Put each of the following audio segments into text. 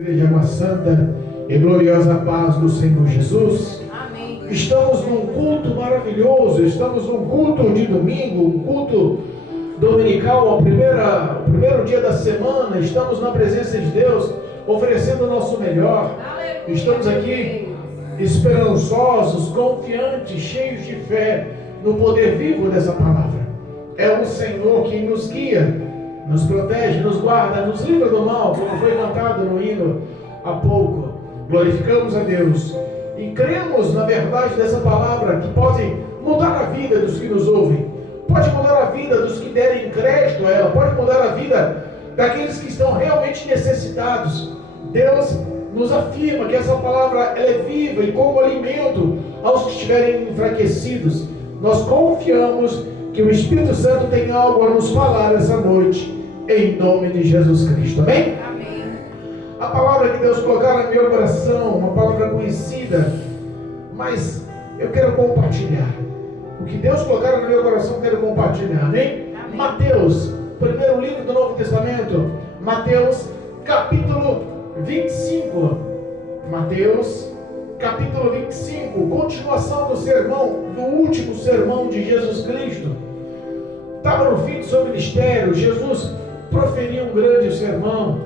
Igreja com a santa e gloriosa paz do Senhor Jesus. Amém. Estamos num culto maravilhoso, estamos num culto de domingo, um culto dominical, o primeiro dia da semana. Estamos na presença de Deus, oferecendo o nosso melhor. Aleluia. Estamos aqui esperançosos, confiantes, cheios de fé no poder vivo dessa palavra. É o Senhor quem nos guia, nos protege, nos guarda, nos livra do mal, como foi cantado no hino há pouco. Glorificamos a Deus e cremos na verdade dessa palavra, que pode mudar a vida dos que nos ouvem, pode mudar a vida dos que derem crédito a ela, pode mudar a vida daqueles que estão realmente necessitados. Deus nos afirma que essa palavra ela é viva e como alimento aos que estiverem enfraquecidos. Nós confiamos que o Espírito Santo tem algo a nos falar essa noite, em nome de Jesus Cristo. Amém? Amém. A palavra que Deus colocar no meu coração, uma palavra conhecida, mas eu quero compartilhar. O que Deus colocar no meu coração, eu quero compartilhar. Amém? Amém. Mateus, primeiro livro do Novo Testamento, Mateus, capítulo 25. Mateus, capítulo 25, continuação do sermão, do último sermão de Jesus Cristo. Estava no fim do seu ministério, Jesus proferiu um grande sermão,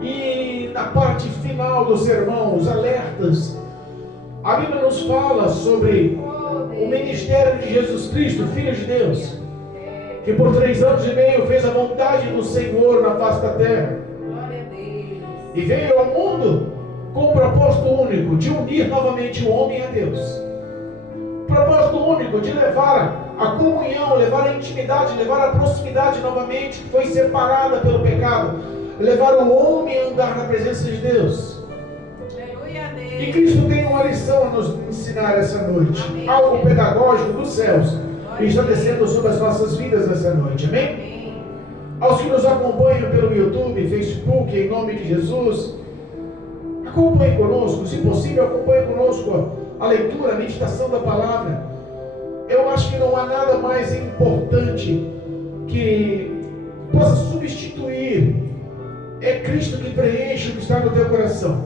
e na parte final do sermão, os alertas, a Bíblia nos fala sobre o ministério de Jesus Cristo, Filho de Deus, que por 3 anos e meio fez a vontade do Senhor na face da terra, Glória a Deus. e veio ao mundo com o propósito único de unir novamente o homem a Deus. Propósito único de levar a comunhão, levar a intimidade, levar a proximidade novamente, que foi separada pelo pecado, levar o homem a andar na presença de Deus. Aleluia a Deus. E Cristo tem uma lição a nos ensinar essa noite, Amém. algo pedagógico dos céus, que está descendo sobre as nossas vidas essa noite. Amém? Amém. Aos que nos acompanham pelo YouTube, Facebook, em nome de Jesus, acompanhe conosco, se possível, acompanhe conosco a leitura, a meditação da palavra. Eu acho que não há nada mais importante que possa substituir. É Cristo que preenche o que está no teu coração.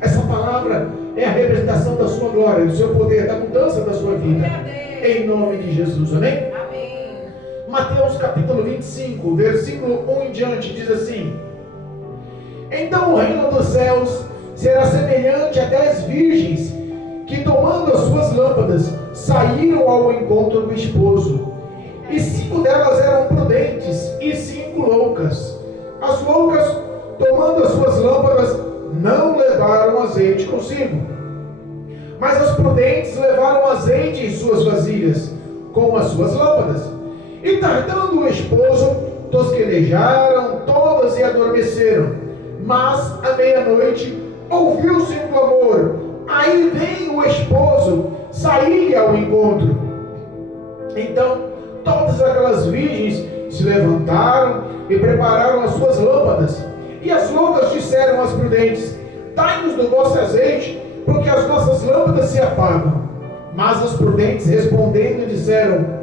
Essa palavra é a representação da sua glória, do seu poder, da mudança da sua vida. Glória a Deus. Em nome de Jesus, amém? Amém. Mateus capítulo 25, versículo 1 em diante, diz assim: Então o reino dos céus será semelhante a 10 virgens que, tomando as suas lâmpadas, saíram ao encontro do esposo. E 5 delas eram prudentes e 5 loucas. As loucas, tomando as suas lâmpadas, não levaram azeite consigo, mas as prudentes levaram azeite em suas vasilhas com as suas lâmpadas. E tardando o esposo, tosquenejaram todas e adormeceram. Mas à meia-noite ouviu-se um clamor: aí vem o esposo, saí ao encontro. Então todas aquelas virgens se levantaram e prepararam as suas lâmpadas. E as loucas disseram às prudentes: dai-nos do vosso azeite, porque as nossas lâmpadas se apagam. Mas as prudentes respondendo disseram: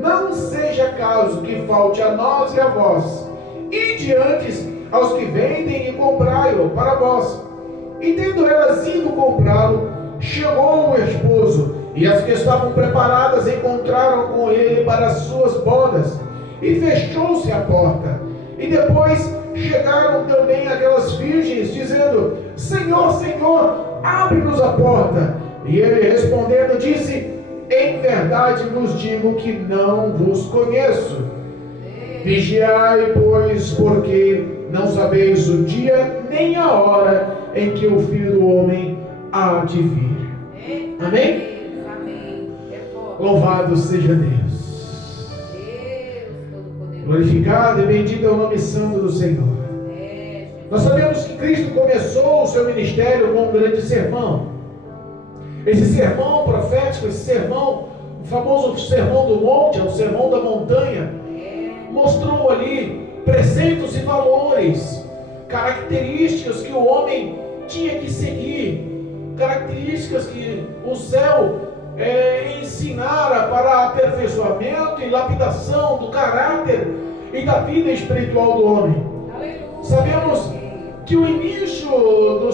não seja caso que falte a nós e a vós, ide antes aos que vendem e comprai-o para vós. E tendo elas ido comprá-lo, chegou o esposo, e as que estavam preparadas encontraram com ele para as suas bodas, e fechou-se a porta. E depois chegaram também aquelas virgens, dizendo: Senhor, Senhor, abre-nos a porta. E ele respondendo disse: em verdade vos digo que não vos conheço. Vigiai, pois, porque não sabeis o dia nem a hora em que o Filho do Homem há de vir. Amém? Amém. É forte. Louvado seja Deus. Deus Todo-Poderoso. Glorificado e bendito é o nome santo do Senhor. É, Nós sabemos que Cristo começou o seu ministério com um grande sermão. Esse sermão profético, esse sermão, o famoso sermão do monte, o sermão da montanha, mostrou ali preceitos e valores, características que o homem tinha que seguir, características que o céu ensinara para aperfeiçoamento e lapidação do caráter e da vida espiritual do homem. Aleluia. Sabemos que o início do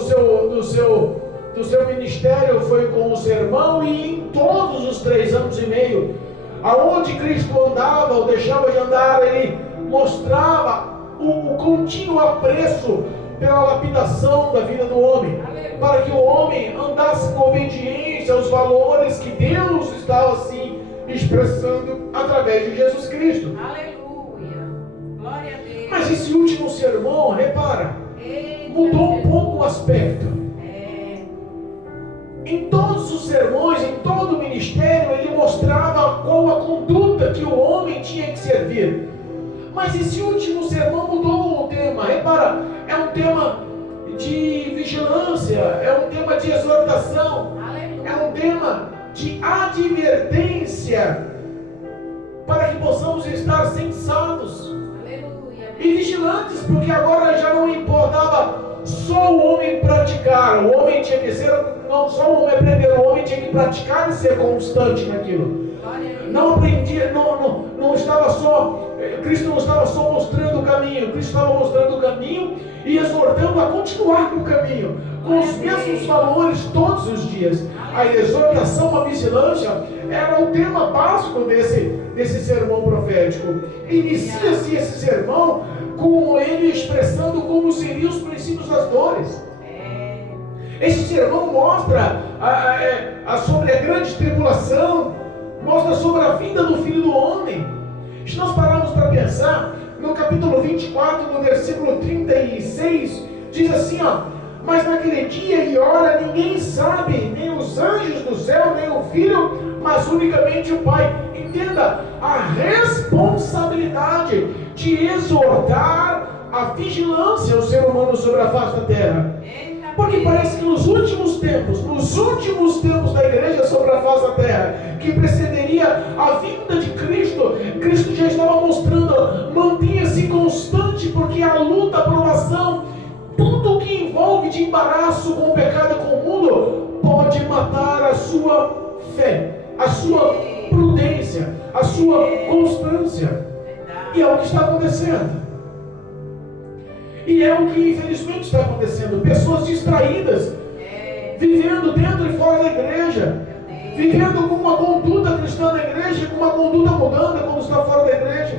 seu ministério foi com o sermão, e em todos os 3 anos e meio, aonde Cristo andava ou deixava de andar, ele mostrava o contínuo apreço pela lapidação da vida do homem, para que o homem andasse com obediência aos valores que Deus estava assim expressando através de Jesus Cristo. Aleluia. Glória a Deus. Mas esse último sermão, repara, mudou um pouco o aspecto. Em todos os sermões, em todo o ministério, ele mostrava qual a conduta que o homem tinha que servir. Mas esse último sermão mudou o tema. Repara, é um tema de vigilância, é um tema de exortação, é um tema de advertência, para que possamos estar sensatos e vigilantes, porque agora já não importava só o homem praticar, o homem tinha que ser, não só o homem aprender, o homem tinha que praticar e ser constante naquilo. Não aprendia, não estava só, Cristo não estava só mostrando o caminho, Cristo estava mostrando o caminho e exortando a continuar no caminho, com os mesmos valores todos os dias. A exortação, a vigilância, era o tema básico desse sermão profético. Inicia-se esse sermão com ele expressando como seriam os princípios das dores. Esse sermão mostra sobre a grande tribulação, mostra sobre a vinda do Filho do Homem. Se nós pararmos para pensar, no capítulo 24, no versículo 36, diz assim, mas naquele dia e hora ninguém sabe, nem os anjos do céu, nem o Filho, mas unicamente o Pai. Entenda a responsabilidade de exortar a vigilância ao ser humano sobre a face da terra. Porque parece que nos últimos tempos da igreja sobre a face da terra, que precederia a vinda de Cristo, Cristo já estava mostrando, mantenha-se constante, porque a luta, a provação, tudo o que envolve de embaraço com o pecado e com o mundo, pode matar a sua fé, a sua prudência, a sua constância. E é o que está acontecendo. E é o que infelizmente está acontecendo. Pessoas distraídas, vivendo dentro e fora da igreja, vivendo com uma conduta cristã na igreja e com uma conduta mudando quando está fora da igreja,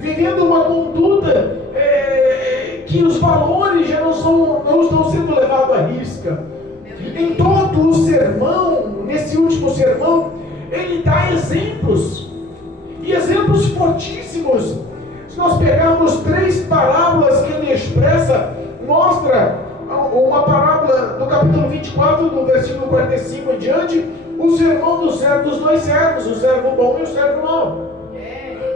vivendo uma conduta que os valores já não estão sendo levados à risca. Em todo o sermão, nesse último sermão, ele dá exemplos, e exemplos fortíssimos. Se nós pegarmos 3 parábolas que ele expressa, mostra uma parábola do capítulo 24, do versículo 45 em diante, o sermão dos 2 servos, o servo bom e o servo mau.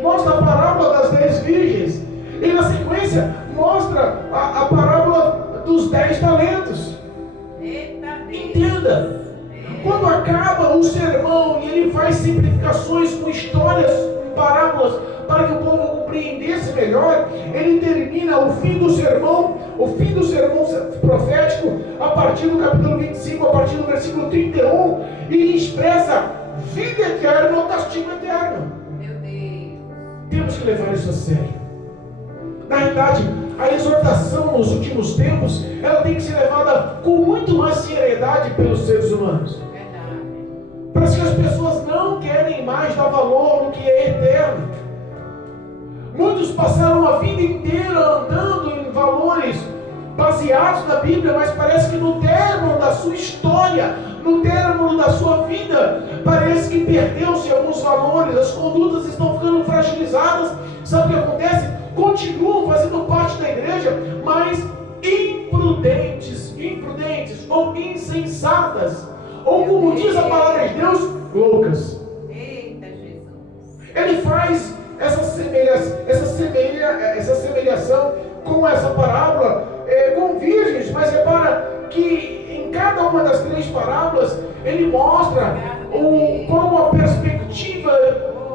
Mostra a parábola das 10 virgens, e na sequência mostra a parábola dos 10 talentos. Entenda, quando acaba o sermão e ele faz simplificações com histórias, parábolas, para que o povo compreendesse melhor, ele termina o fim do sermão profético, a partir do capítulo 25, a partir do versículo 31, e expressa vida eterna ou castigo eterno. Meu Deus. Temos que levar isso a sério. Na realidade, a exortação nos últimos tempos, ela tem que ser levada com muito mais seriedade pelos seres humanos. Verdade. Parece que as pessoas não querem mais dar valor no que é eterno. Muitos passaram a vida inteira andando em valores baseados na Bíblia, mas parece que no término da sua história, no término da sua vida, parece que perdeu-se alguns valores, as condutas estão ficando fragilizadas. Sabe o que acontece? Continuam fazendo parte da igreja, mas imprudentes ou insensatas, ou como diz a palavra de Deus, loucas. Eita Jesus. Ele faz essa semelhação com essa parábola, com virgens, mas repara que em cada uma das 3 parábolas ele mostra qual a perspectiva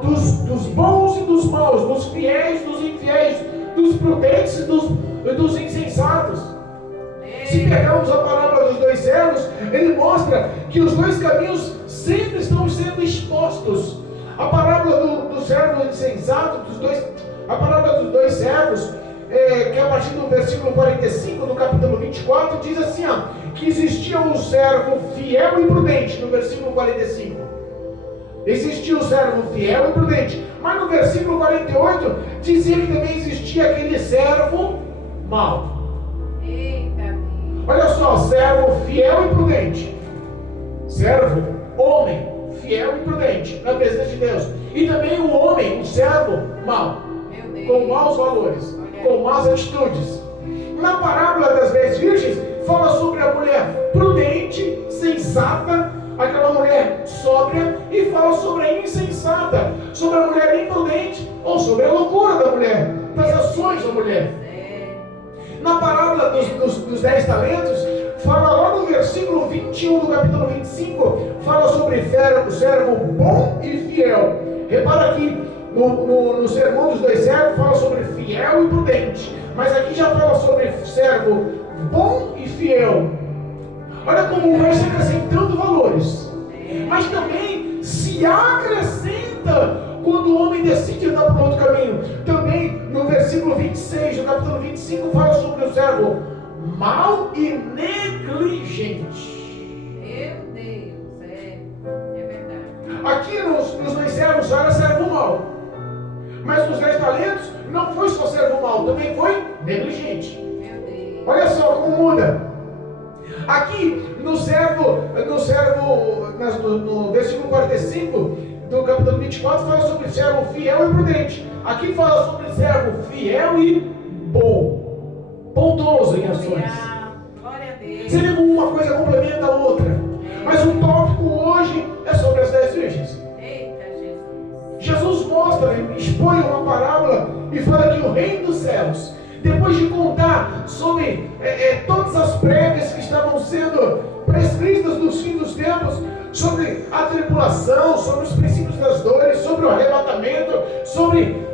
dos bons e dos maus, dos fiéis e dos infiéis, dos prudentes e dos insensatos. Se pegarmos a parábola dos 2 servos, ele mostra que os 2 caminhos sempre estão sendo expostos. A parábola do servo insensato, a parábola dos 2 servos, que a partir do versículo 45 do capítulo 24, diz assim, ó, que existia um servo fiel e prudente, no versículo 45. Existia um servo fiel e prudente. Mas no versículo 48, dizia que também existia aquele servo mau. Eita Deus. Olha só, servo fiel e prudente. Servo, homem, fiel e prudente, na presença de Deus. E também o homem, o servo mau, Meu Deus. com maus valores, com más atitudes. Na parábola das 10 virgens, fala sobre a mulher prudente, sensata, aquela mulher sóbria, e fala sobre a insensata, sobre a mulher imprudente, ou sobre a loucura da mulher, das ações da mulher. Na parábola dos 10 talentos, fala lá no versículo 21 do capítulo 25, fala sobre o servo bom e fiel. Repara aqui, no sermão dos 2 servos, fala sobre fiel e prudente, mas aqui já fala sobre servo bom e fiel. Olha como vai se acrescentando valores, mas também se acrescenta quando o homem decide andar por outro caminho. Também no versículo 26 do capítulo 25 fala sobre o servo mau e negligente. Meu Deus, é verdade. Aqui nos 2 servos só era servo mau, mas nos 10 talentos não foi só servo mau, também foi negligente. Meu Deus. Olha só como muda. Aqui no versículo 45 do capítulo 24 fala sobre servo fiel e prudente. Aqui fala sobre servo fiel e bom, bondoso em ações. Glória a Deus. Você vê como uma coisa complementa a outra. Mas o tópico hoje é sobre as 10 virgens. Eita Jesus. Jesus mostra, expõe uma parábola e fala que o reino dos céus, depois de contar sobre todas as prévias que estavam sendo prescritas nos fins dos tempos, sobre a tribulação, sobre os princípios das dores, sobre o arrebatamento, sobre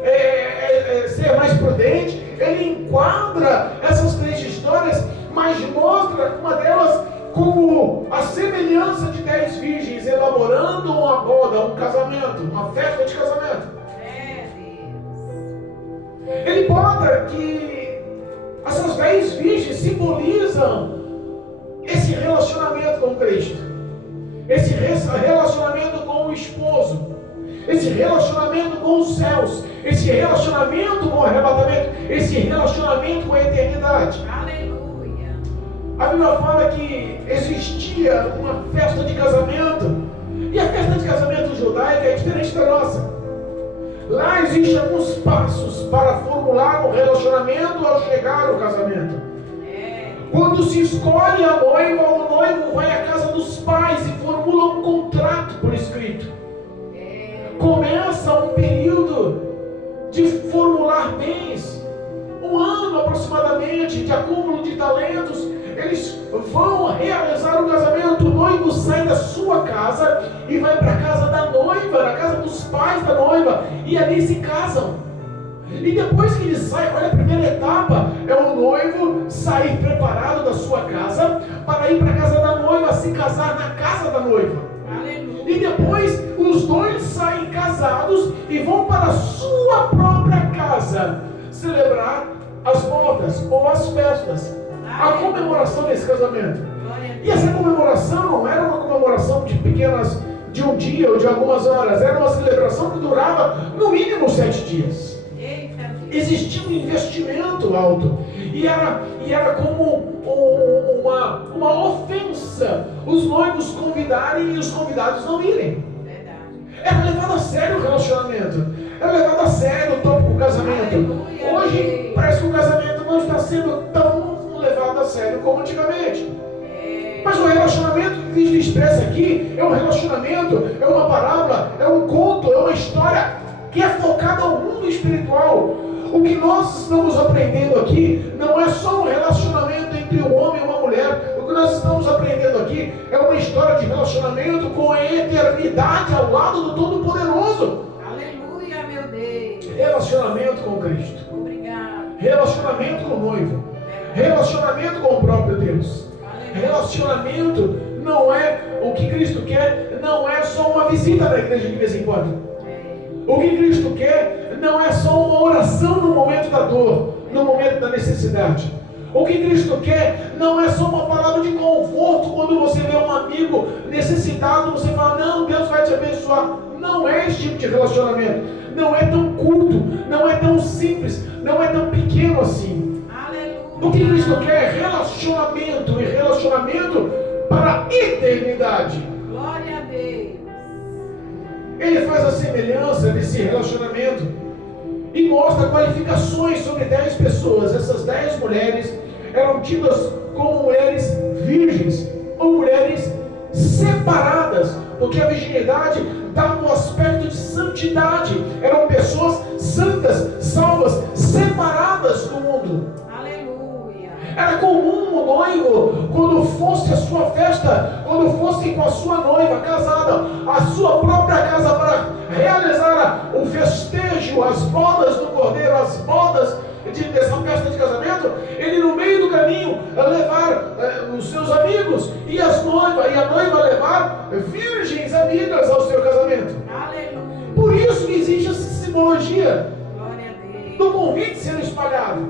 ser mais prudente, ele enquadra essas 3 histórias, mas mostra uma delas como a semelhança de 10 virgens elaborando uma boda, um casamento, uma festa de casamento. Deus. Ele bota que essas 10 virgens simbolizam esse relacionamento com Cristo, esse relacionamento com o esposo, esse relacionamento com os céus, esse relacionamento com o arrebatamento, esse relacionamento com a eternidade. Aleluia. A Bíblia fala que existia uma festa de casamento, e a festa de casamento judaica é diferente da nossa. Lá existem alguns passos para formular um relacionamento ao chegar ao casamento. Quando se escolhe a noiva, o noivo vai à casa dos pais e formula um contrato por escrito. Começa um período de formular bens, um ano aproximadamente, de acúmulo de talentos. Eles vão realizar o casamento. O noivo sai da sua casa e vai para a casa da noiva, na casa dos pais da noiva, e ali se casam. E depois que ele sai, olha, a primeira etapa é o noivo sair preparado da sua casa para ir para a casa da noiva, se casar na casa da noiva. Aleluia. E depois os dois saem casados e vão para a sua própria casa celebrar as bodas ou as festas, a comemoração desse casamento. E essa comemoração não era uma comemoração de um dia ou de algumas horas, era uma celebração que durava no mínimo 7 dias. Existia um investimento alto, e era como uma ofensa os noivos convidarem e os convidados não irem. Era levado a sério o relacionamento, era levado a sério o tópico casamento. Hoje parece que o casamento não está sendo tão levado a sério como antigamente. Mas o relacionamento que Cristo expressa aqui é um relacionamento, é uma parábola, é um conto, é uma história que é focada ao mundo espiritual. O que nós estamos aprendendo aqui não é só um relacionamento entre um homem e uma mulher. O que nós estamos aprendendo aqui é uma história de relacionamento com a eternidade ao lado do Todo-Poderoso. Aleluia, meu Deus. Relacionamento com Cristo. Obrigado. Relacionamento com o noivo. Relacionamento com o próprio Deus. Relacionamento não é o que Cristo quer, não é só uma visita na igreja de vez em quando. O que Cristo quer não é só uma oração no momento da dor. no momento da necessidade. O que Cristo quer não é só uma palavra de conforto quando você vê um amigo necessitado, você fala, não, Deus vai te abençoar. Não é esse tipo de relacionamento. Não é tão curto, não é tão simples, não é tão pequeno assim. Aleluia. O que Cristo quer é relacionamento, e relacionamento para a eternidade. Glória a Deus. Ele faz a semelhança desse relacionamento e mostra qualificações sobre 10 pessoas. Essas 10 mulheres eram tidas como mulheres virgens ou mulheres separadas, porque a virgindade dava um aspecto de santidade. Eram pessoas santas, salvas, separadas do mundo. Aleluia. Era comum o noivo, quando fosse a sua festa, quando fosse com a sua noiva casada, a sua própria casa para realizar o festejo, as bodas do cordeiro, as bodas dessa festa de casamento, ele no meio do caminho levar os seus amigos e a noiva levar virgens amigas ao seu casamento. Aleluia. Por isso que existe essa simbologia Glória a Deus. do convite ser espalhado,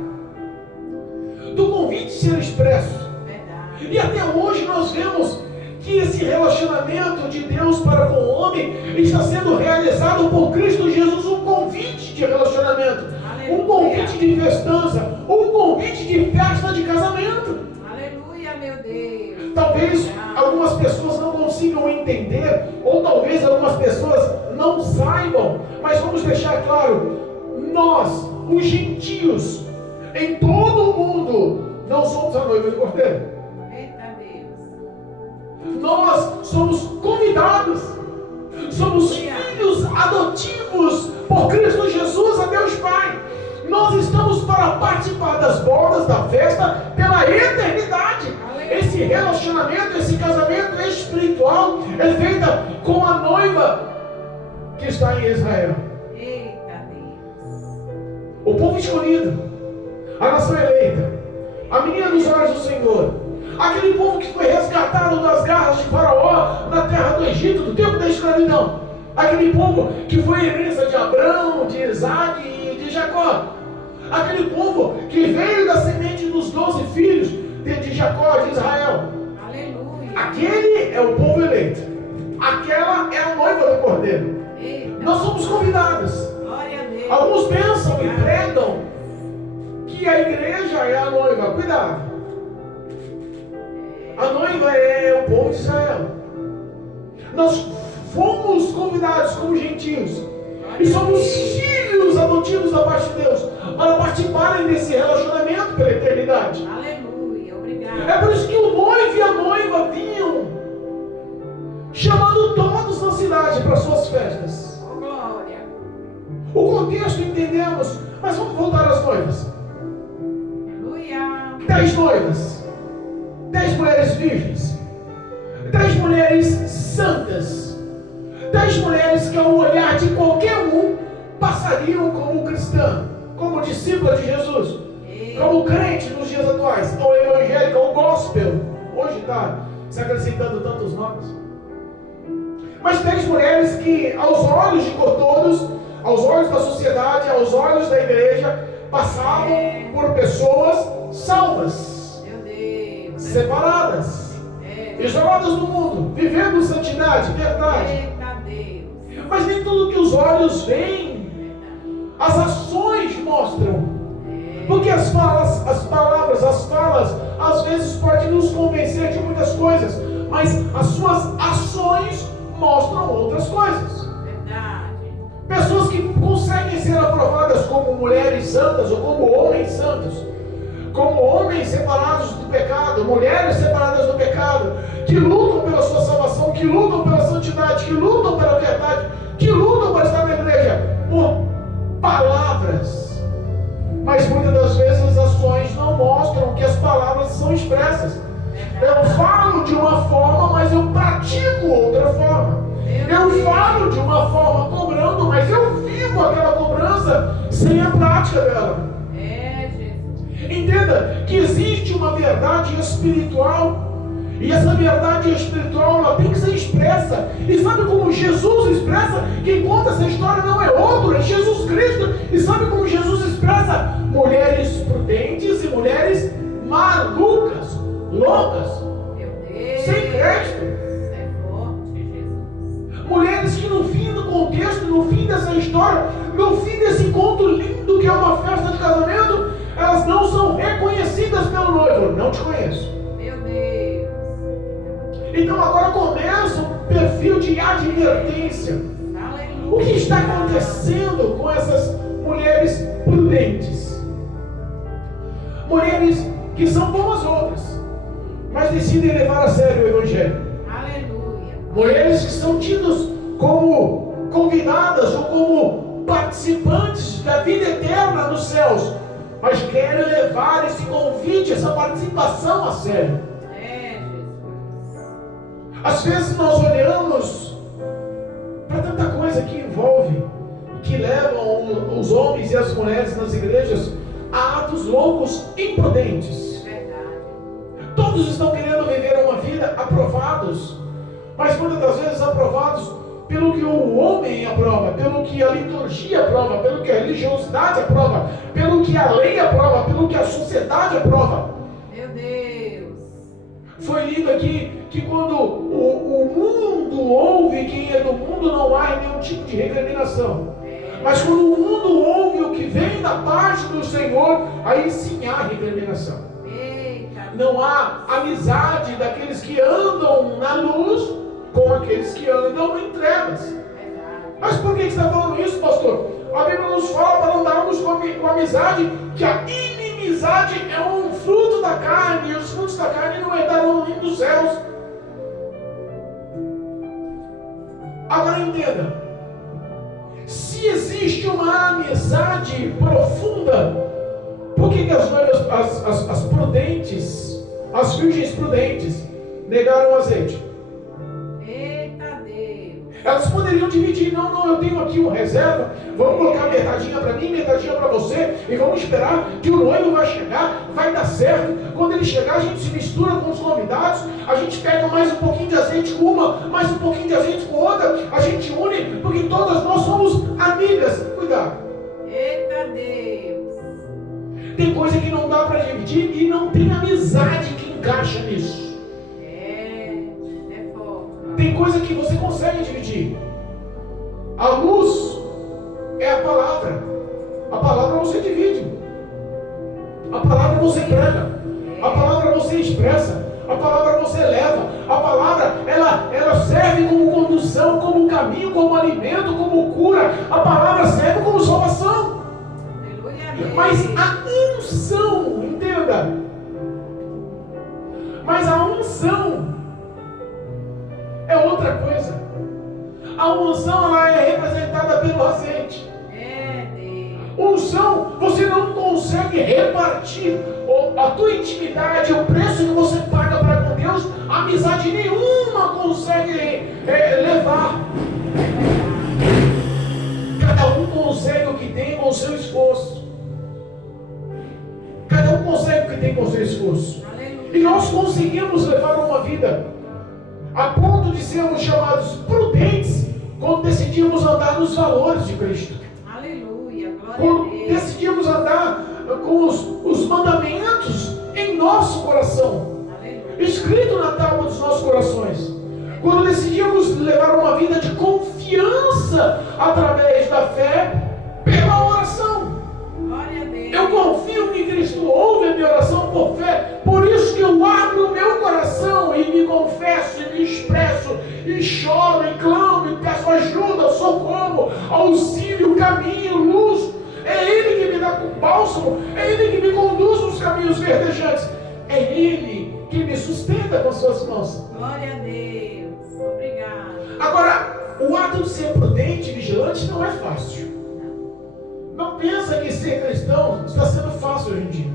do convite ser expresso. Verdade. E até hoje nós vemos que esse relacionamento de Deus para com o homem está sendo realizado por Cristo Jesus, um convite de relacionamento, um convite de festança, um convite de festa de casamento. Aleluia, meu Deus. Talvez algumas pessoas não consigam entender, ou talvez algumas pessoas não saibam, mas vamos deixar claro, nós, os gentios, em todo o mundo, não somos a noiva do cordeiro. Eita Deus. Nós somos convidados, somos filhos adotivos por Cristo Jesus a Deus Pai. Nós estamos para participar das bodas, da festa, pela eternidade. Esse relacionamento, esse casamento espiritual é feito com a noiva que está em Israel. Eita Deus. O povo escolhido, a nação eleita, a menina dos olhos do Senhor, aquele povo que foi resgatado das garras de Faraó na terra do Egito, do tempo da escravidão, aquele povo que foi herança de Abraão, de Isaac e de Jacó, aquele povo que veio da semente dos 12 filhos de Jacó, de Israel. Aleluia. Aquele é o povo eleito, aquela é a noiva do cordeiro. Eita. Nós somos convidados. Glória a Deus. Alguns pensam e pregam que a igreja é a noiva. Cuidado. A noiva é o povo de Israel. Nós fomos convidados como gentios e somos filhos adotivos da parte de Deus para participarem desse relacionamento pela eternidade. Aleluia. Obrigado. É por isso que o noivo e a noiva vinham chamando todos na cidade para suas festas. Oh, glória. O contexto entendemos, mas vamos voltar às noivas. Aleluia. 10 noivas, 10 mulheres virgens, 10 mulheres santas, 10 mulheres que ao olhar de qualquer um passariam como cristã, como discípula de Jesus, como crente nos dias atuais, ou evangélica, ou gospel. Hoje está se acrescentando tantos nomes. Mas 10 mulheres que aos olhos de todos, aos olhos da sociedade, aos olhos da igreja, passavam por pessoas salvas, Meu Deus. separadas, isoladas do mundo, vivendo santidade, verdade. Eita Deus. Mas nem tudo que os olhos veem, as ações mostram. Porque as falas, às vezes podem nos convencer de muitas coisas, mas as suas ações mostram outras coisas. Verdade. Pessoas que conseguem ser aprovadas como mulheres santas ou como homens santos, como homens separados do pecado, mulheres separadas do pecado, que lutam pela sua salvação, que lutam pela santidade, que lutam pela verdade, que lutam para estar na igreja, por palavras. Mas muitas das vezes as ações não mostram que as palavras são expressas. Eu falo de uma forma, mas eu pratico outra forma. Eu falo de uma forma cobrando, mas eu vivo aquela cobrança sem a prática dela. Jesus. Entenda que existe uma verdade espiritual E essa verdade espiritual, ela tem que ser expressa. E sabe como Jesus expressa? Quem conta essa história não é outro, é Jesus Cristo. E sabe como Jesus expressa? Mulheres prudentes e mulheres malucas, loucas, Meu Deus. sem crédito. É forte, Jesus. Mulheres que no fim do contexto, no fim dessa história, no fim desse conto lindo que é uma festa de casamento, elas não são reconhecidas pelo noivo. Não te conheço. Meu Deus. Então agora começa o perfil de advertência. Aleluia. O que está acontecendo com essas mulheres prudentes? Mulheres que são como as outras, mas decidem levar a sério o Evangelho. Aleluia. Mulheres que são tidas como convidadas ou como participantes da vida eterna nos céus, mas querem levar esse convite, essa participação a sério. É, Jesus. Às vezes nós olhamos para tanta coisa que envolve, que levam os homens e as mulheres nas igrejas a atos loucos imprudentes. Verdade. Todos estão querendo viver uma vida aprovados, mas muitas das vezes aprovados pelo que o homem aprova, pelo que a liturgia aprova, pelo que a religiosidade aprova, pelo que a lei aprova, pelo que a sociedade aprova. Meu Deus. Foi lido aqui que quando o mundo ouve quem é do mundo, não há nenhum tipo de recriminação. Mas quando o mundo ouve o que vem da parte do Senhor, aí sim há recriminação. Eita. Não há amizade daqueles que andam na luz com aqueles que andam em trevas. Verdade. Mas por que você está falando isso, pastor? A Bíblia nos fala para andarmos com amizade, que a inimizade é um fruto da carne, e os frutos da carne não entrarão no reino dos céus. Agora entenda. Se existe uma amizade profunda, por que as noivas, as prudentes, as virgens prudentes, negaram o azeite? Eita Deus. Elas poderiam dividir, não, eu tenho aqui uma reserva, vamos colocar metadinha para mim, metadinha para você, e vamos esperar que o noivo vai chegar, vai dar certo. Quando ele chegar, a gente se mistura com os convidados, a gente pega mais um pouquinho de azeite com uma, mais um pouquinho de azeite com outra, a gente une, porque todas nós somos amigas. Cuidado. Eita Deus. Tem coisa que não dá para dividir e não tem amizade que encaixa nisso. É forte. Tem coisa que você consegue dividir. A luz é a palavra. A palavra você divide. A palavra você prega. A palavra você expressa. A palavra você leva. A palavra, ela serve como condução, como caminho, como alimento, como cura. A palavra serve como salvação. Aleluia. Mas a unção, entenda. Mas a unção é outra coisa. A unção, ela é representada pelo azeite. É Deus. Unção, você não consegue repartir a tua intimidade, o preço que você paga para com Deus, amizade nenhuma consegue levar. Cada um consegue o que tem com o seu esforço. Cada um consegue o que tem com o seu esforço. Aleluia. E nós conseguimos levar uma vida a ponto de sermos chamados prudentes quando decidimos andar nos valores de Cristo. Aleluia. Glória a Quando Deus. decidimos andar com os mandamentos em nosso coração, Aleluia. escrito na tábua dos nossos corações. Quando decidimos levar uma vida de confiança através da fé pela oração. Glória a Deus. Eu confio em Cristo, ouve a minha oração por fé. Por isso que eu abro o meu coração e me confesso, e me expresso, e choro, e clamo, e peço ajuda, socorro, auxílio, caminho, luz. É Ele que me dá bálsamo, é Ele que me conduz nos caminhos verdejantes. É Ele que me sustenta com suas mãos. Glória a Deus. Obrigado. Agora, o ato de ser prudente e vigilante não é fácil. Não pensa que ser cristão está sendo fácil hoje em dia.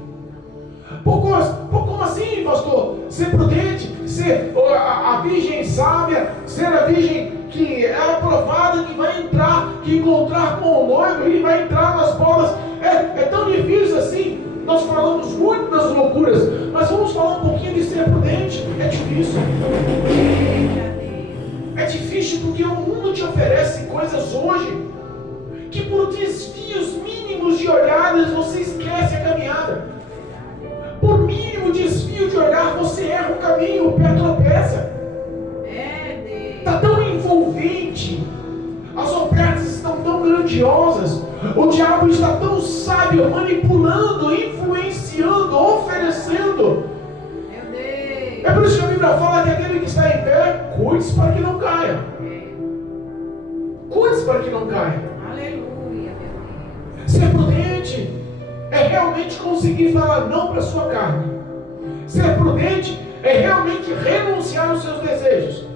Como assim, pastor? Ser prudente, ser a virgem sábia, ser a virgem que é aprovada, que vai entrar, que encontrar com o noivo e vai entrar nas bodas. É tão difícil assim. Nós falamos muito das loucuras, mas vamos falar um pouquinho de ser prudente. É difícil. difícil. Eita Deus. É difícil porque o mundo te oferece coisas hoje que por desvios mínimos de olhares você esquece a caminhada. Por mínimo desvio de olhar você erra o caminho, o pé tropeça. Deus. Está tão envolvente, as ofertas estão tão grandiosas, o diabo está tão sábio, manipulando, influenciando, oferecendo. Meu Deus. É por isso que a Bíblia fala que aquele que está em pé, cuide-se para que não caia. Cuide-se para que não caia. Aleluia, meu Deus. Ser prudente é realmente conseguir falar não para a sua carne. Ser prudente é realmente renunciar aos seus desejos.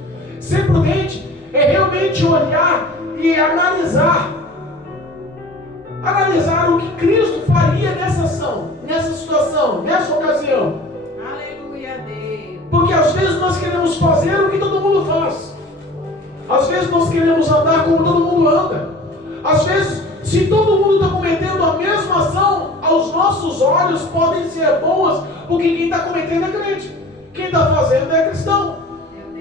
Ser prudente é realmente olhar e analisar o que Cristo faria nessa ação, nessa situação, nessa ocasião. Aleluia, Deus. Porque às vezes nós queremos fazer o que todo mundo faz. Às vezes nós queremos andar como todo mundo anda. Às vezes, se todo mundo está cometendo a mesma ação, aos nossos olhos podem ser boas, porque quem está cometendo é crente. Quem está fazendo é cristão.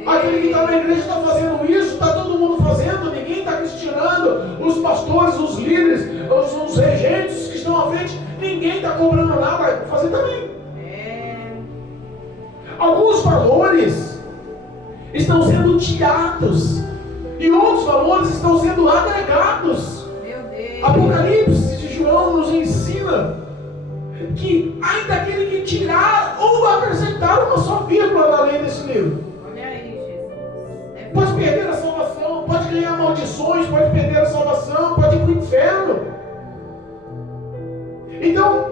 Aquele que está na igreja está fazendo isso, está todo mundo fazendo, ninguém está questionando. Os pastores, os líderes, os regentes que estão à frente, ninguém está cobrando nada, vai fazer também. Alguns valores estão sendo tirados e outros valores estão sendo agregados. Meu Deus. Apocalipse de João nos ensina que ainda aquele que tirar ou acrescentar uma só vírgula na lei desse livro Olha aí, Jesus. pode perder a salvação, pode ganhar maldições, pode perder a salvação, pode ir para o inferno. Então,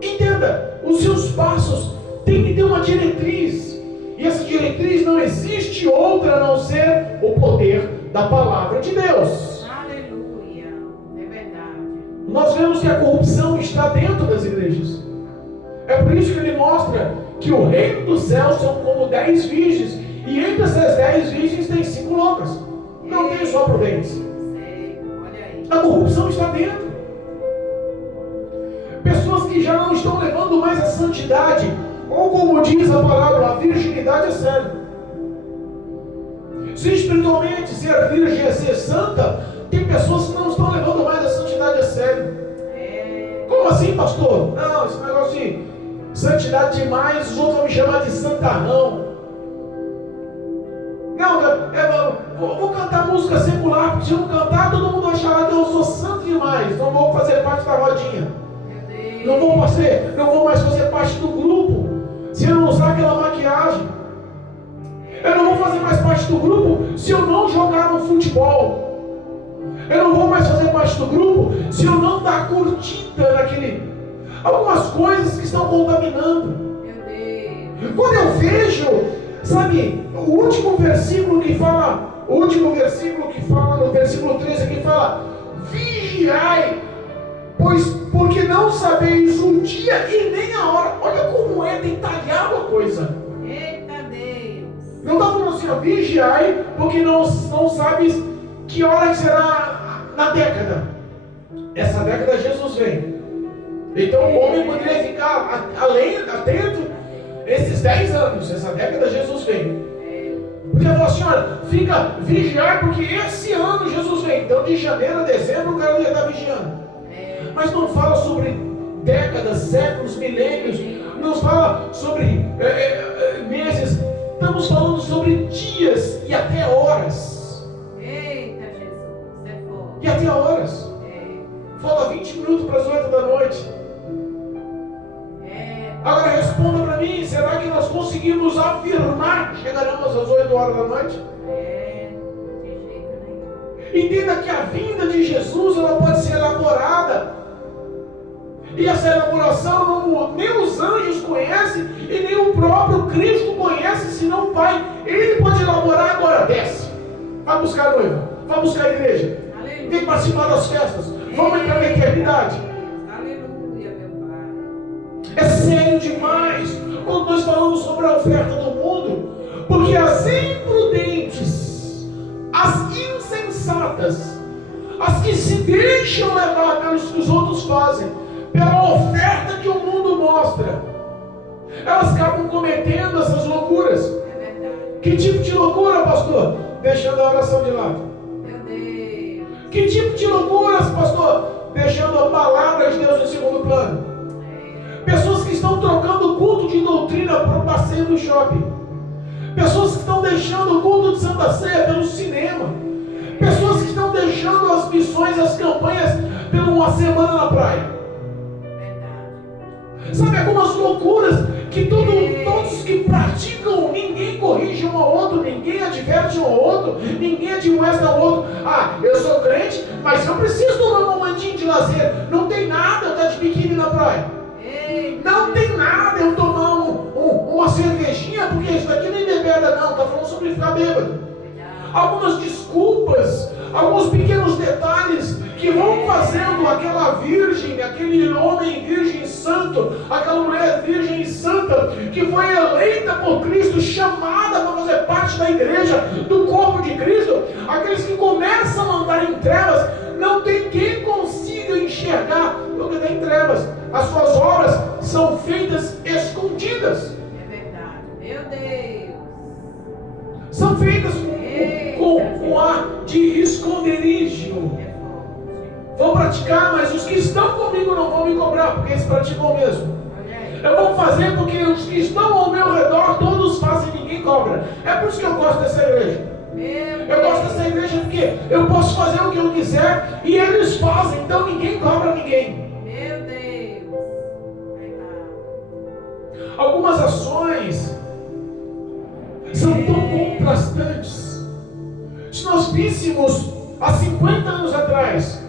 entenda, os seus passos têm que ter uma diretriz. E essa diretriz não existe outra a não ser o poder da palavra de Deus. Aleluia. É verdade. Nós vemos que a corrupção está dentro das igrejas. É por isso que ele mostra que o reino dos céus são como 10 virgens. E entre essas 10 virgens tem 5 loucas. Não tem só prudentes. Olha aí. A corrupção está dentro. Pessoas que já não estão levando mais a santidade, ou como diz a palavra, a virginidade é sério. Se espiritualmente ser virgem é ser santa, tem pessoas que não estão levando mais a santidade a sério. Como assim, pastor? Não, esse negócio de santidade demais, os outros vão me chamar de santarrão. Não, vou cantar música secular, porque se eu não cantar, todo mundo vai achar que eu sou santo demais, não vou fazer parte da rodinha. Não vou mais fazer parte do grupo, se eu não usar aquela maquiagem. Eu não vou fazer mais parte do grupo se eu não jogar no futebol. Eu não vou mais fazer parte do grupo se eu não dar curtida naquele... Algumas coisas que estão contaminando. Quando eu vejo, sabe, o último versículo que fala no versículo 13, que fala: vigiai, porque não sabeis o dia e nem a hora. Olha como é detalhado a coisa. Eita Deus. Não está falando assim, ó, vigiai, porque não sabes que hora será na década. Essa década Jesus vem. Então o homem poderia ficar atento esses 10 anos. Essa década Jesus vem. Porque ele falou assim, olha, fica vigiar, porque esse ano Jesus vem. Então de janeiro a dezembro o cara ia estar vigiando. Mas não fala sobre décadas, séculos, milênios. Não fala sobre meses. Estamos falando sobre dias e até horas. Eita Jesus, é forte. E até horas. Falta 20 minutos para as 8 da noite. Agora responda para mim, será que nós conseguimos afirmar que chegaremos às 8 horas da noite? De jeito nenhum. Entenda que a vinda de Jesus ela pode ser elaborada. E essa elaboração nem os anjos conhecem e nem o próprio Cristo conhece, senão o Pai. Ele pode elaborar agora. Desce, vai buscar a noiva, vai buscar a igreja, vem participar das festas, vamos entrar na eternidade. Aleluia, meu Pai. É sério demais quando nós falamos sobre a oferta do mundo, porque as imprudentes, as insensatas, as que se deixam levar pelos que os outros fazem, pela oferta que o mundo mostra, elas acabam cometendo essas loucuras. pastor, deixando a oração de lado? Meu Deus. Que tipo de loucuras, pastor, deixando a palavra de Deus em segundo plano? Pessoas que estão trocando o culto de doutrina para o passeio do shopping. Pessoas que estão deixando o culto de Santa Ceia pelo cinema. Pessoas que estão deixando as missões, as campanhas, por uma semana na praia. Sabe, algumas loucuras que todos que praticam, ninguém corrige um ao outro, ninguém adverte um ao outro, ninguém admoesta ao outro. Ah, eu sou crente, mas eu preciso tomar um momentinho de lazer. Não tem nada eu estar de biquíni na praia. Não tem nada eu tomar uma cervejinha, porque isso daqui nem bebeda não, está falando sobre ficar bêbado. Algumas desculpas, alguns pequenos detalhes que vão fazendo aquela virgem, aquele homem virgem santo, aquela mulher virgem santa, que foi eleita por Cristo, chamada para fazer parte da igreja, do corpo de Cristo, aqueles que começam a andar em trevas, não tem quem consiga enxergar, porque está em trevas. As suas obras são feitas escondidas. É verdade. Meu Deus. São feitas com ar de esconderijo. Vou praticar, mas os que estão comigo não vão me cobrar, porque eles praticam mesmo. Eu vou fazer porque os que estão ao meu redor, todos fazem e ninguém cobra. É por isso que eu gosto dessa igreja. Eu gosto dessa igreja porque eu posso fazer o que eu quiser e eles fazem, então ninguém cobra ninguém. Meu Deus. Algumas ações são tão contrastantes. Se nós víssemos há 50 anos atrás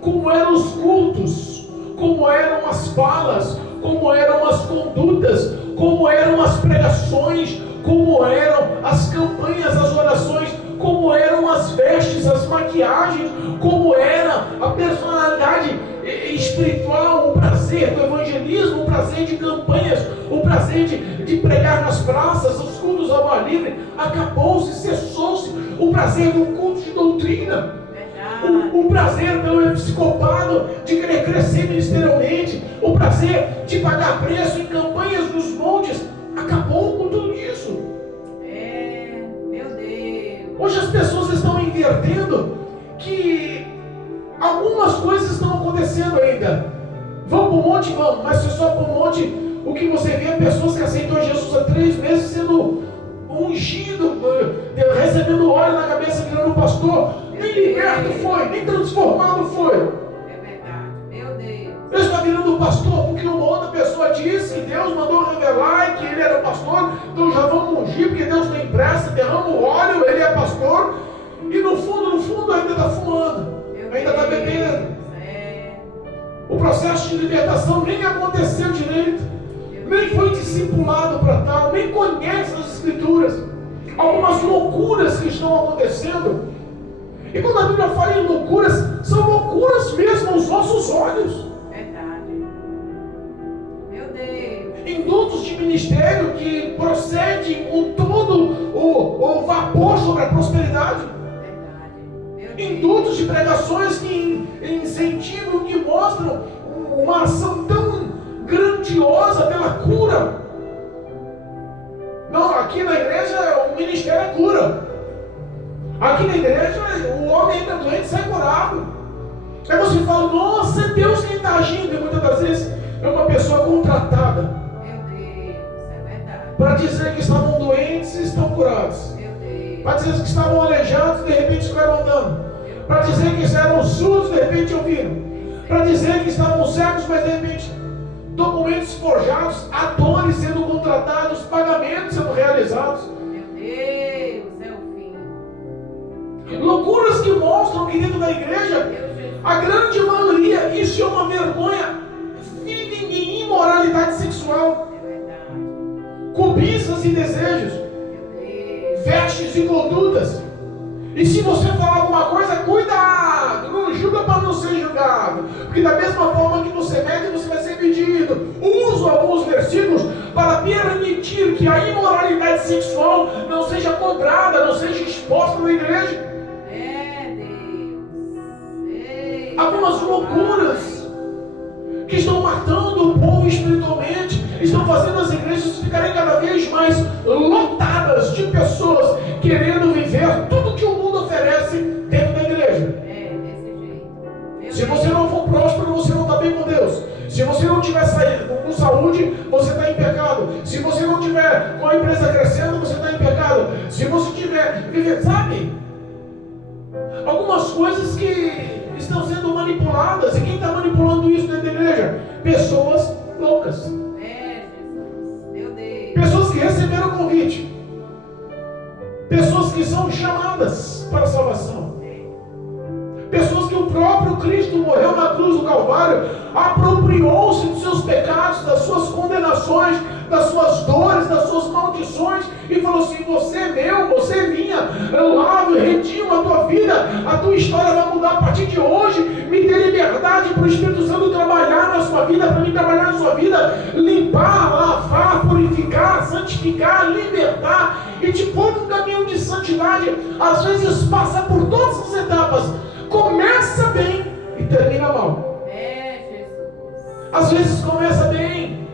como eram os cultos, como eram as falas, como eram as condutas, como eram as pregações, como eram as campanhas, as orações, como eram as vestes, as maquiagens, como era a personalidade espiritual, o prazer do evangelismo, o prazer de campanhas, o prazer de pregar nas praças, os cultos ao ar livre, acabou-se, cessou-se o prazer do culto de doutrina. O prazer pelo episcopado de querer crescer ministerialmente, o prazer de pagar preço em campanhas nos montes, acabou com tudo isso. Meu Deus. Hoje as pessoas estão invertendo que algumas coisas estão acontecendo ainda. Vão para o monte? Vão, mas se só para o monte, o que você vê é pessoas que aceitou Jesus há 3 meses sendo ungido, recebendo óleo na cabeça, virando pastor. Nem liberto foi, nem transformado foi. É verdade, meu Deus. Ele está virando pastor porque uma outra pessoa disse que Deus mandou revelar e que ele era pastor, então já vamos ungir porque Deus tem pressa, derrama o óleo, ele é pastor, e no fundo ainda está fumando, ainda está bebendo. O processo de libertação nem aconteceu direito, nem foi discipulado para tal, nem conhece as escrituras. Algumas loucuras que estão acontecendo. E quando a Bíblia fala em loucuras, são loucuras mesmo aos nossos olhos. Verdade. Meu Deus. Indutos de ministério que procedem com todo o vapor sobre a prosperidade. Verdade. Indutos de pregações que incentivam, que mostram uma ação tão grandiosa pela cura. Não, aqui na igreja o ministério é cura. Aqui na igreja, o homem entra doente e sai curado. Aí você fala, nossa, é Deus quem está agindo. E muitas das vezes é uma pessoa contratada. Meu Deus, é verdade. Para dizer que estavam doentes e estão curados. Meu Deus. Para dizer que estavam aleijados e de repente ficaram andando. Para dizer que eram surdos e de repente ouviram. Para dizer que estavam cegos, mas de repente documentos forjados, atores sendo contratados, pagamentos sendo realizados. Meu Deus, é o fim. Loucuras que mostram que dentro da igreja, a grande maioria, isso é uma vergonha, vivem em imoralidade sexual, É verdade. cobiças e desejos, Meu Deus. vestes e condutas. E se você falar alguma coisa, cuidado, não julga para não ser julgado, porque da mesma forma que você mede, você vai ser medido. Uso alguns versículos para permitir que a imoralidade sexual não seja cobrada, não seja exposta na igreja. Algumas loucuras que estão matando o povo espiritualmente, estão fazendo as igrejas ficarem cada vez mais lotadas de pessoas querendo viver Se você tiver viver, sabe? Algumas coisas que estão sendo manipuladas. E quem está manipulando isso dentro da igreja? Pessoas loucas. É, Jesus. Meu Deus. Pessoas que receberam o convite. Pessoas que são chamadas para a salvação. Pessoas que o próprio Cristo morreu na cruz do Calvário, apropriou-se dos seus pecados, das suas condenações, das suas dores, das suas maldições, e falou assim: você é meu, você é minha, eu lavo e redimo a tua vida, a tua história vai mudar a partir de hoje. Me dê liberdade para o Espírito Santo trabalhar na sua vida, para mim trabalhar na sua vida, limpar, lavar, purificar, santificar, libertar, e te pôr num caminho de santidade. Às vezes passa por todas as etapas, começa bem e termina mal. É, Jesus. Às vezes começa bem,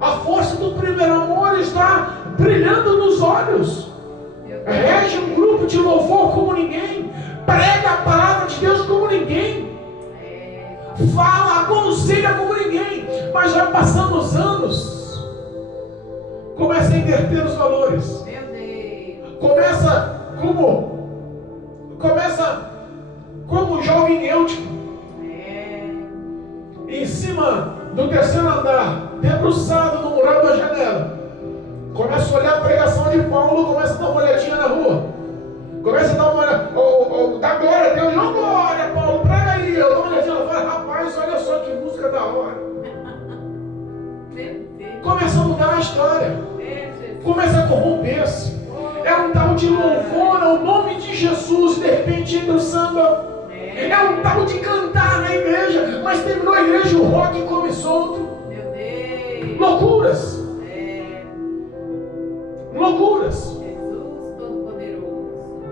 a força do primeiro amor está brilhando nos olhos, rege um grupo de louvor como ninguém, prega a palavra de Deus como ninguém, fala, aconselha como ninguém, mas vai passando os anos, começa a inverter os valores, Meu Deus. começa como jovem neútico, em cima do terceiro andar, debruçado no mural da janela, começa a olhar a pregação de Paulo, começa a dar uma olhadinha na rua, começa a dar uma olhada, dá glória a Deus, não glória, Paulo, prega aí, eu dou uma olhadinha, ela fala: rapaz, olha só que música da hora. Começa a mudar a história, começa a corromper-se, é um tal de louvor ao nome de Jesus, de repente entra o samba. É um tal de cantar na igreja, mas terminou a igreja e o rock começou outro. Meu Deus. Loucuras. Loucuras. Jesus Todo-Poderoso.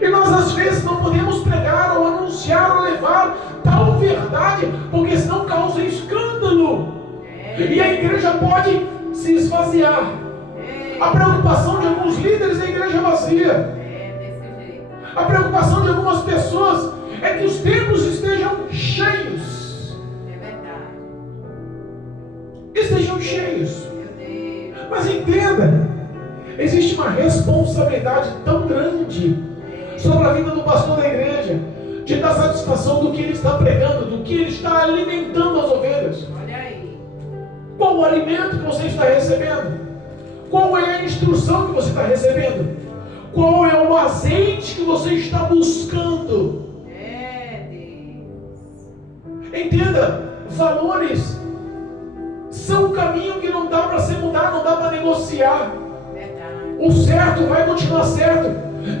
E nós às vezes não podemos pregar ou anunciar ou levar tal verdade, porque senão causa escândalo. E a igreja pode se esvaziar. A preocupação de alguns líderes da igreja vazia. Desse jeito. A preocupação de algumas pessoas é que os templos estejam cheios. É verdade. Estejam cheios. Meu Deus. Mas entenda, existe uma responsabilidade tão grande sobre a vida do pastor da igreja, de dar satisfação do que ele está pregando, do que ele está alimentando as ovelhas. Olha aí. Qual o alimento que você está recebendo? Qual é a instrução que você está recebendo? Qual é o azeite que você está buscando? Entenda, valores são um caminho que não dá para ser mudado, não dá para negociar. Verdade. O certo vai continuar certo,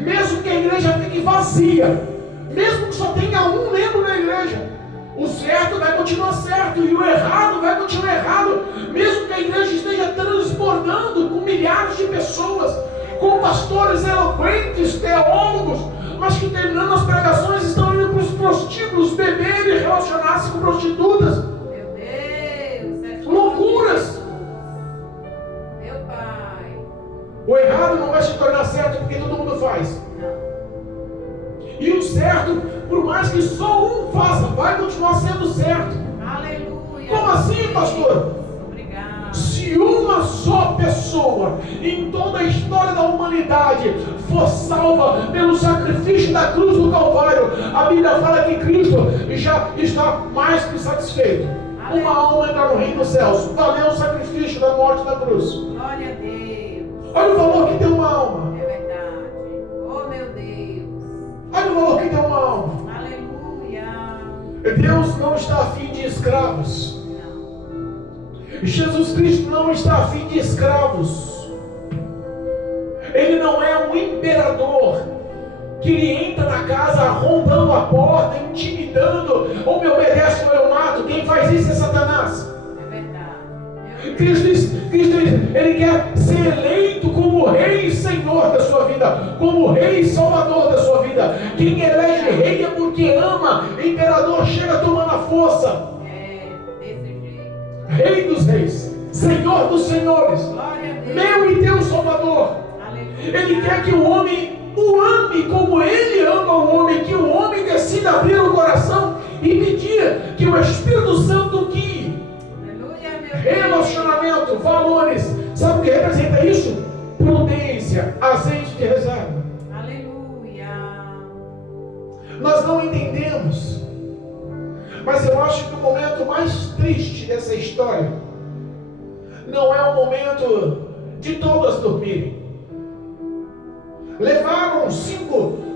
mesmo que a igreja fique vazia, mesmo que só tenha um membro na igreja, o certo vai continuar certo e o errado vai continuar errado, mesmo que a igreja esteja transbordando com milhares de pessoas, com pastores eloquentes, teólogos, mas que terminando as pregações estão indo para os prostíbulos beber e relacionar-se com prostitutas. Meu Deus. Loucuras. Meu Pai. O errado não vai se tornar certo porque todo mundo faz. E o certo, por mais que só um faça, vai continuar sendo certo. Aleluia. Como assim, pastor? Obrigado. Se uma só pessoa em toda a história da humanidade for salva pelo sacrifício da cruz do Calvário, a Bíblia fala que Cristo já está mais que satisfeito. Uma alma entra no reino dos céus. Valeu o sacrifício da morte da cruz. Glória a Deus. Olha o valor que tem uma alma. É verdade. Oh, meu Deus. Olha o valor que tem uma alma. Aleluia. Deus não está afim de escravos. Não. Jesus Cristo não está afim de escravos. Ele não é um imperador que ele entra na casa arrombando a porta, intimidando, ou me obedece ou eu mato. Quem faz isso é Satanás. É verdade. Cristo ele quer ser eleito como rei e senhor da sua vida, como rei e salvador da sua vida. Quem elege rei é porque ama. Imperador chega tomando a força. Desse jeito. Rei dos reis, Senhor dos senhores, Glória a Deus. meu e teu Salvador. Aleluia. Ele quer que o homem o ame como ele ama o homem, que o homem decida abrir o coração e pedir que o Espírito Santo guie. Aleluia, meu Deus. Relacionamento, valores. Sabe o que representa isso? Prudência, azeite não entendemos. Mas eu acho que o momento mais triste dessa história não é o momento de todas dormirem. Levaram 5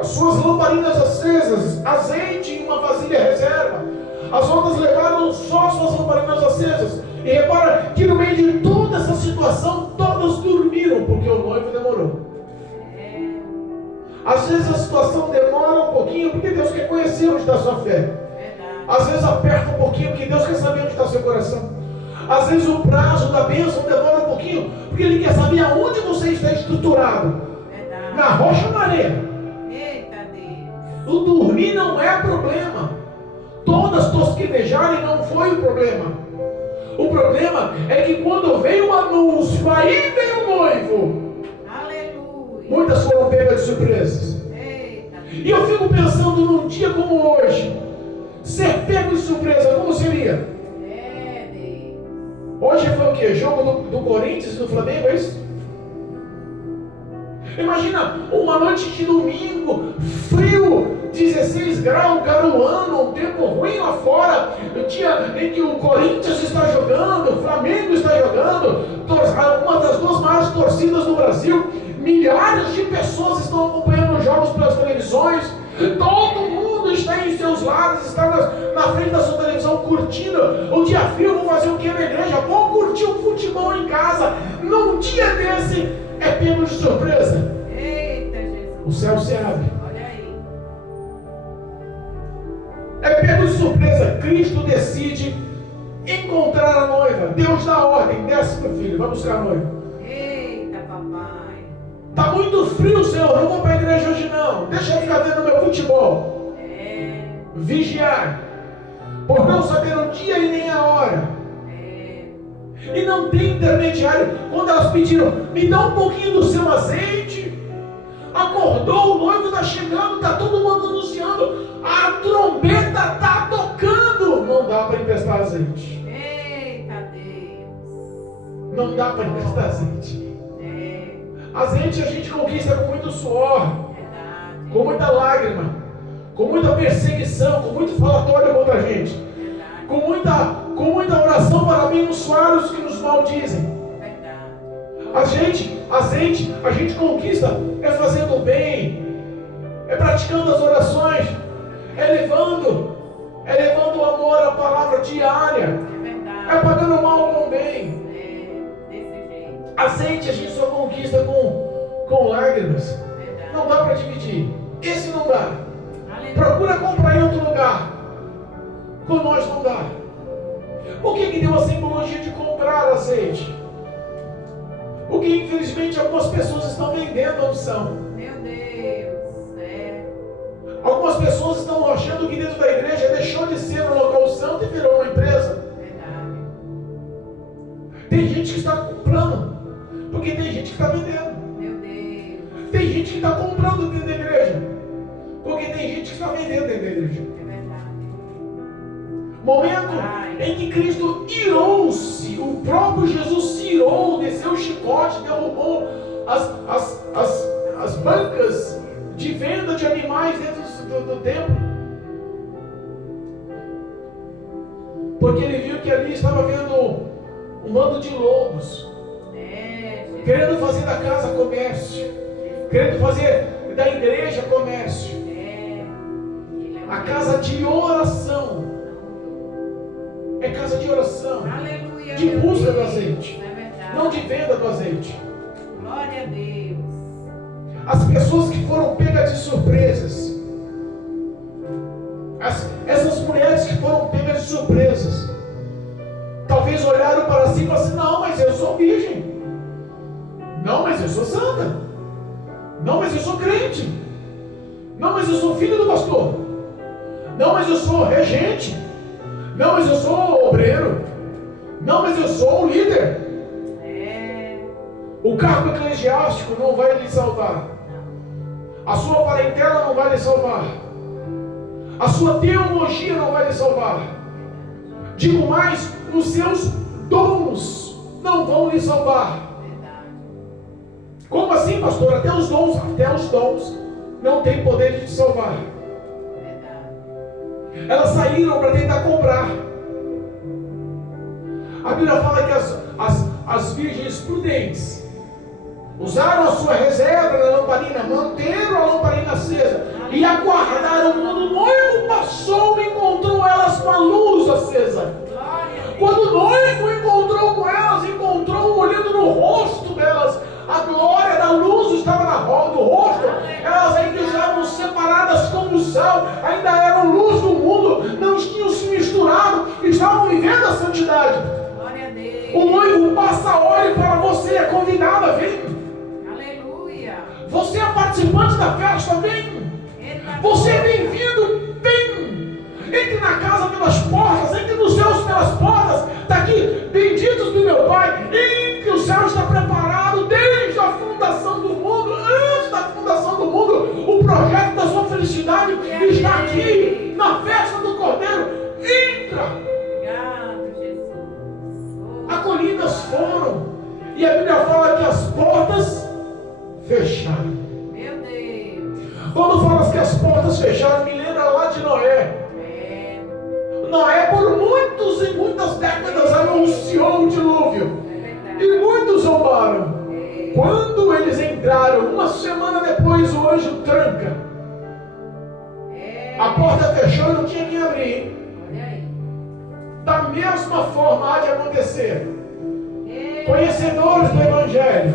as suas lamparinas acesas, azeite em uma vasilha reserva. As outras levaram só suas lamparinas acesas. E repara que no meio de toda essa situação, todos dormiram, porque o noivo demorou. Às vezes a situação demora um pouquinho, porque Deus quer conhecer onde está a sua fé. Às vezes aperta um pouquinho, porque Deus quer saber onde está o seu coração. Às vezes o prazo da bênção demora um pouquinho, porque Ele quer saber aonde você está estruturado. Na rocha ou na areia. O dormir não é problema. Todas tosquenejarem não foi o problema. O problema é que quando veio o anúncio, aí veio o noivo. Aleluia. Muitas foram pegas de surpresas. E eu fico pensando num dia como hoje, ser pego de surpresa, como seria? Hoje foi o quê? Jogo do Corinthians e do Flamengo, é isso? Imagina uma noite de domingo, frio, 16 graus, garoando, um tempo ruim lá fora, o dia em que o Corinthians está jogando, o Flamengo está jogando, uma das 2 maiores torcidas do Brasil, milhares de pessoas estão acompanhando os jogos pelas televisões, todo mundo está em seus lados, está na frente da sua televisão curtindo. O dia frio, vou fazer o que na igreja? Vou curtir o futebol em casa. Num dia desse, é pego de surpresa. Eita, Jesus. O céu se abre. Olha aí. É pego de surpresa. Cristo decide encontrar a noiva. Deus dá ordem. Desce, meu filho, vai buscar a noiva. Eita, papai. Está muito frio, Senhor. Não vou para a igreja hoje, não. Deixa eu ficar vendo meu futebol. Vigiar, por não saber o dia e nem a hora. E não tem intermediário. Quando elas pediram, me dá um pouquinho do seu azeite. Acordou, o noivo está chegando, está todo mundo anunciando, a trombeta está tocando. Não dá para emprestar azeite. Eita Deus. Não dá para emprestar azeite. Azeite a gente conquista com muito suor, com muita lágrima, com muita perseguição, com muito falatório contra a gente, com muita oração para abençoar os que nos maldizem. Azeite, a gente conquista é fazendo o bem, é praticando as orações, é levando o amor à palavra diária, é pagando o mal com o bem. Azeite a gente só conquista com lágrimas. Não dá para dividir. Esse não dá. Procura comprar em outro lugar. Com nós não dá. Por que deu a simbologia de comprar azeite? Porque infelizmente algumas pessoas estão vendendo a opção. Meu Deus. Algumas pessoas estão achando que dentro da igreja deixou de ser um local santo e virou uma empresa. Tem gente que está comprando, porque tem gente que está vendendo. Meu Deus. Tem gente que está comprando dentro da igreja, porque tem gente que está vendendo dentro da igreja. Momento em que Cristo irou-se, o próprio Jesus se irou, desceu o chicote, derrubou as bancas de venda de animais dentro do templo, porque ele viu que ali estava vendo um bando de lobos, querendo fazer da casa comércio, querendo fazer da igreja comércio, a casa de oração. É casa de oração, Aleluia, de busca do Deus. azeite, É não de venda do azeite. Glória a Deus. As pessoas que foram pegas de surpresas, essas mulheres que foram pegas de surpresas, talvez olharam para si e falaram assim: não, mas eu sou virgem, não, mas eu sou santa, não, mas eu sou crente, não, mas eu sou filho do pastor, não, mas eu sou regente, não, mas eu sou obreiro, não, mas eu sou um líder. O cargo eclesiástico não vai lhe salvar, a sua parentela não vai lhe salvar, a sua teologia não vai lhe salvar. Digo mais, os seus dons não vão lhe salvar. Como assim, pastor? Até os dons não têm poder de te salvar. Elas saíram para tentar comprar. A Bíblia fala que as virgens prudentes usaram a sua reserva na lamparina, manteram a lamparina acesa e aguardaram. Quando o noivo passou, encontrou elas com a luz acesa. Quando o noivo encontrou com elas, encontrou olhando no rosto delas, a glória da luz estava do rosto. Elas ainda estavam separadas como o sal, ainda eram luz do mundo, não tinham se misturado, estavam vivendo a santidade. O noivo passa, olha para você, é convidada, vem. Aleluia. Você é participante da festa, vem. Você é bem-vindo, vem. Entre na casa pelas portas, entre nos céus pelas portas. Está aqui, benditos do meu Pai. Entre o céu está preparado desde a fundação do mundo, antes da fundação do mundo. O projeto da sua felicidade está aqui, na festa do Cordeiro. Entra. Acolhidas foram, e a Bíblia fala que as portas fecharam. Meu Deus. Quando fala que as portas fecharam, me lembra lá de Noé. Noé, por muitos e muitas décadas, anunciou o dilúvio, e muitos zombaram. Quando eles entraram, uma semana depois, o anjo tranca. A porta fechou e não tinha quem abrir, hein? Da mesma forma há de acontecer. Conhecedores do Evangelho,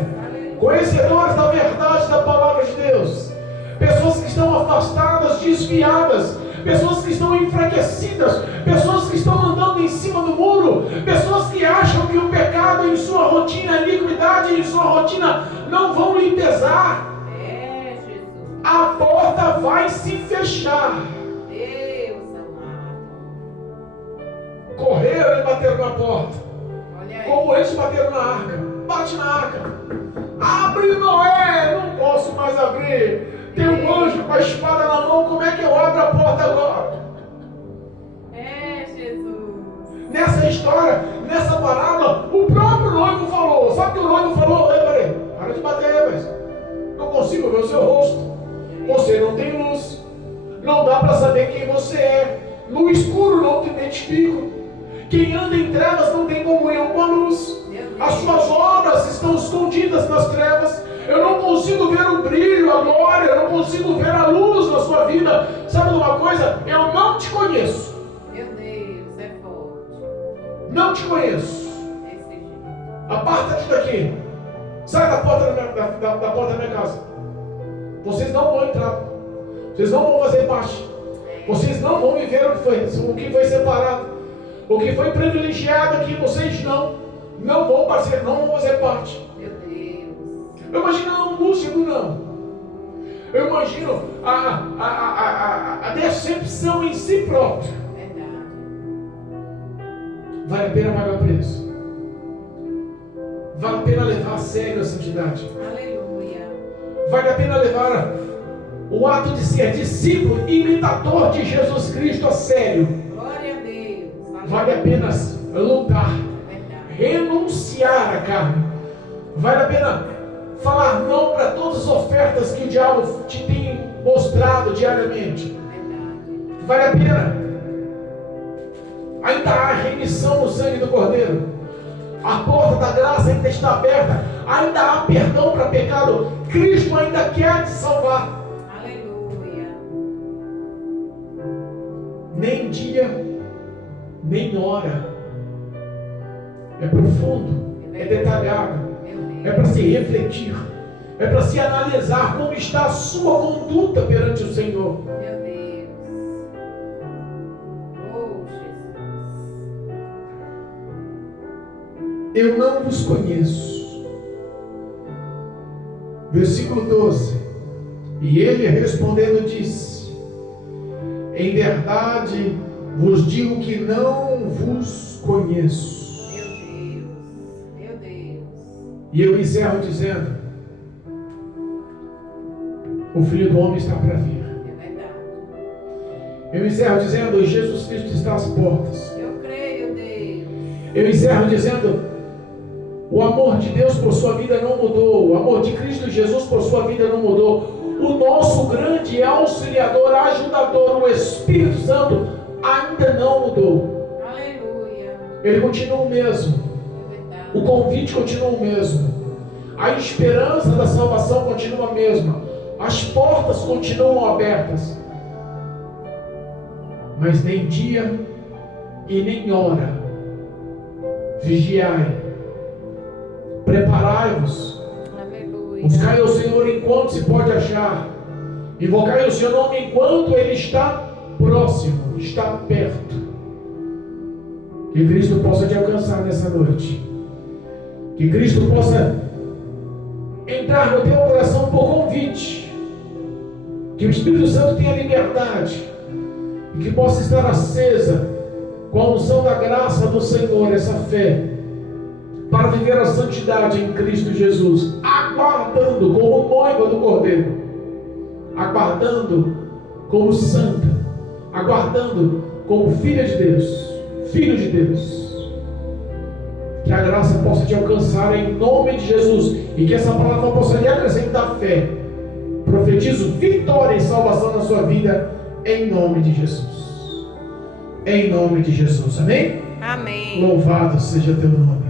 conhecedores da verdade da palavra de Deus, pessoas que estão afastadas, desviadas, pessoas que estão enfraquecidas, pessoas que estão andando em cima do muro, pessoas que acham que o pecado em sua rotina, a iniquidade em sua rotina não vão lhe pesar. A porta vai se fechar. Correram e bateram na porta, como eles bateram na arca. Bate na arca. Abre, Noé. Não posso mais abrir. Tem um anjo com a espada na mão. Como é que eu abro a porta agora? Jesus. Nessa história, nessa parábola, o próprio noivo falou. Sabe o que o noivo falou? Ei, peraí, para de bater, mas não consigo ver o seu rosto. Você não tem luz. Não dá para saber quem você é. No escuro não te identifico. Quem anda em trevas não tem comunhão com a luz. As suas obras estão escondidas nas trevas. Eu não consigo ver o brilho, a glória. Eu não consigo ver a luz na sua vida. Sabe de uma coisa? Eu não te conheço. Meu Deus, é forte. Não te conheço. Desse jeito. Aparta-te daqui. Sai da porta da porta da minha casa. Vocês não vão entrar. Vocês não vão fazer parte. Vocês não vão viver o que foi separado. O que foi privilegiado aqui, vocês não vão fazer, não vão fazer parte. Meu Deus. Eu imagino a angústia do não. Eu imagino a decepção em si próprio. Verdade. Vale a pena pagar o preço. Vale a pena levar a sério a santidade. Aleluia. Vale a pena levar o ato de ser discípulo, imitador de Jesus Cristo a sério. Glória a Deus. Aleluia. Vale a pena lutar, Verdade. renunciar à carne. Vale a pena falar não para todas as ofertas que o diabo te tem mostrado diariamente. Verdade. Vale a pena. Ainda há remissão no sangue do Cordeiro. A porta da graça ainda está aberta. Ainda há perdão para pecado. Cristo ainda quer te salvar. Aleluia. Nem dia, nem hora. É profundo, é detalhado, Meu Deus. é para se refletir, é para se analisar como está a sua conduta perante o Senhor. Meu Deus. Oh, Jesus. Eu não vos conheço. Versículo 12. E ele respondendo disse: em verdade vos digo que não vos conheço. Meu Deus. E eu encerro dizendo: o Filho do Homem está para vir. É verdade. Eu encerro dizendo: Jesus Cristo está às portas. Eu creio, Deus. Eu encerro dizendo: o amor de Deus por sua vida não mudou. O amor de Cristo Jesus por sua vida não mudou. O nosso grande auxiliador, ajudador, o Espírito Santo, ainda não mudou. Aleluia. Ele continua o mesmo. É verdade. O convite continua o mesmo. A esperança da salvação continua a mesma. As portas continuam abertas. Mas nem dia e nem hora. Vigiai. Preparai-vos. Aleluia. Buscai o Senhor enquanto se pode achar. Invocai o seu nome enquanto Ele está próximo, está perto. Que Cristo possa te alcançar nessa noite. Que Cristo possa entrar no teu coração por convite. Que o Espírito Santo tenha liberdade. E que possa estar acesa com a unção da graça do Senhor, essa fé, para viver a santidade em Cristo Jesus, aguardando como noiva do Cordeiro, aguardando como santa, aguardando como filha de Deus, filho de Deus. Que a graça possa te alcançar em nome de Jesus e que essa palavra possa lhe acrescentar fé. Profetizo vitória e salvação na sua vida em nome de Jesus. Em nome de Jesus, amém? Amém. Louvado seja teu nome.